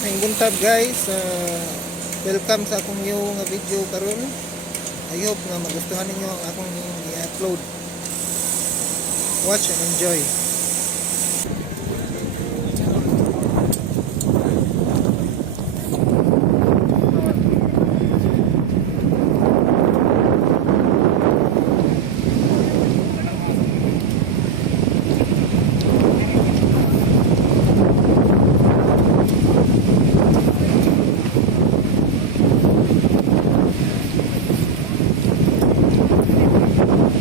May buntag guys, welcome sa akong new nga video karon. I hope nga magustuhan ninyo ang akong i-upload. Watch and enjoy.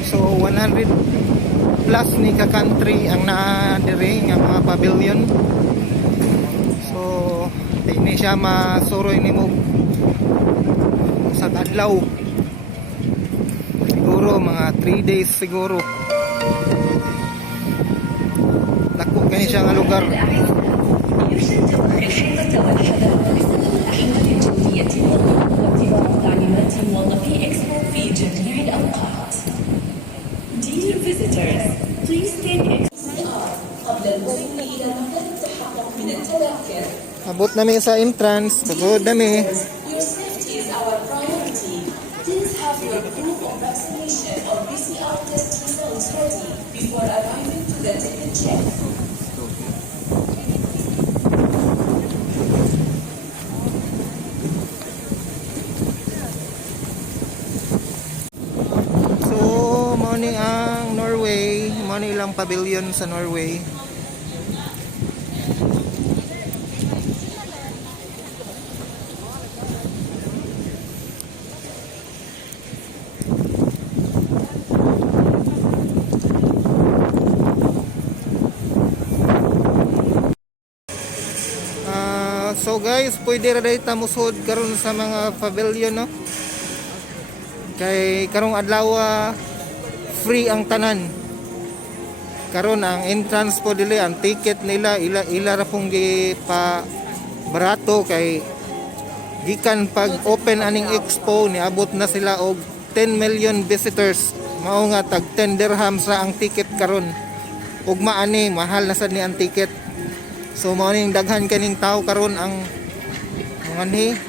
So 100 plus ni ka country ang naadiri nga mga pavilion. So di siya masuroy nimo sa adlaw. Siguro mga 3 days siguro. Dako kani siya nga lugar. Dear visitors, please take قبل الوصول إلى مكان التحقق من التذكر. Abot namin sa entrance, tugod nami. Your safety is our priority. Please have your proof of vaccination or PCR test results ready before arriving to the ticket check. Ni ang Norway, mao ni ilang pavilion sa Norway. So guys, pwede ra dayta musod karon sa mga pavilion, no? Kay karong adlaw free ang tanan. Karon ang entrance po dili, ang ticket nila ila ra pong gi pa barato kay gikan pag open aning expo niabot na sila og 10 million visitors. Mao nga tag 10 dirhams ra ang ticket karon. Ugma ani mahal na sad ni ang ticket. So mao ning daghan kaning tao karon ang mga ni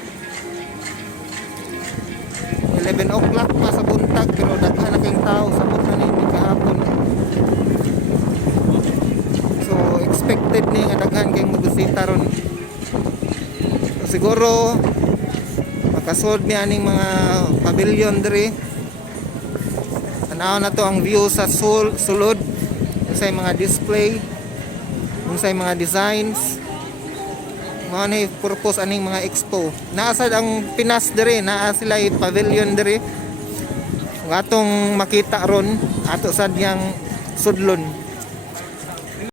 11 o'clock pa sa buntag pero daghan na kayong tao sa buntag ni kahapon. So expected ni nga daghan kayong magbisita ron. So, siguro makasod mi aning mga pavilion diri. Tanaw na to ang view sa sulod, unsay mga display, unsay mga designs. Mao ni purpose aning mga expo. Naasad ang Pinas diri, naa sila pavilion diri. Atong makita ron ato sad yang sudlon.